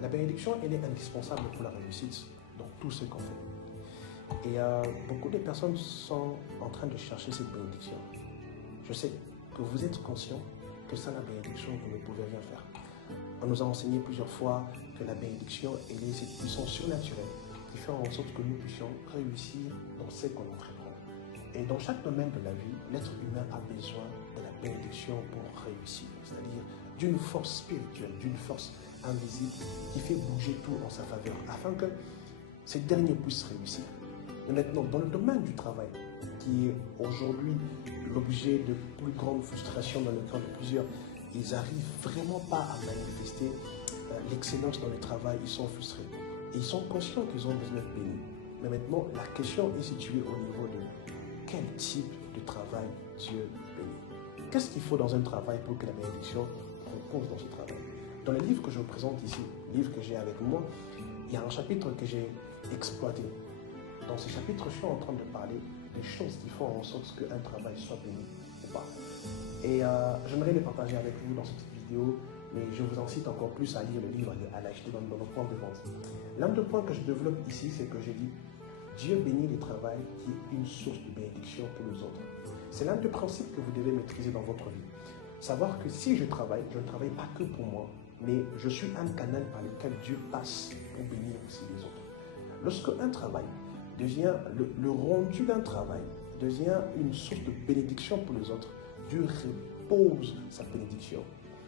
La bénédiction, elle est indispensable pour la réussite dans tout ce qu'on fait. Et beaucoup de personnes sont en train de chercher cette bénédiction. Je sais que vous êtes conscient que sans la bénédiction, vous ne pouvez rien faire. On nous a enseigné plusieurs fois que la bénédiction, elle est cette puissance surnaturelle qui fait en sorte que nous puissions réussir dans ce qu'on entreprend. Et dans chaque domaine de la vie, l'être humain a besoin de la bénédiction pour réussir, c'est-à-dire d'une force spirituelle, d'une force invisible qui fait bouger tout en sa faveur afin que ces derniers puissent réussir. Mais maintenant, dans le domaine du travail, qui est aujourd'hui l'objet de plus grandes frustrations dans le cœur de plusieurs, ils n'arrivent vraiment pas à manifester l'excellence dans le travail, ils sont frustrés. Et ils sont conscients qu'ils ont besoin d'être bénis. Mais maintenant, la question est située au niveau de quel type de travail Dieu bénit. Qu'est-ce qu'il faut dans un travail pour que la bénédiction repose dans ce travail? Dans le livre que je vous présente ici, le livre que j'ai avec moi, il y a un chapitre que j'ai exploité. Dans ce chapitre, je suis en train de parler des choses qui font en sorte qu'un travail soit béni ou pas. Et j'aimerais le partager avec vous dans cette vidéo, mais je vous incite encore plus à lire le livre et à l'acheter dans nos points de vente. L'un des points que je développe ici, c'est que j'ai dit Dieu bénit le travail qui est une source de bénédiction pour les autres. C'est l'un des principes que vous devez maîtriser dans votre vie. Savoir que si je travaille, je ne travaille pas que pour moi, mais je suis un canal par lequel Dieu passe pour bénir aussi les autres. Lorsque un travail devient, le rendu d'un travail devient une source de bénédiction pour les autres, Dieu repose sa bénédiction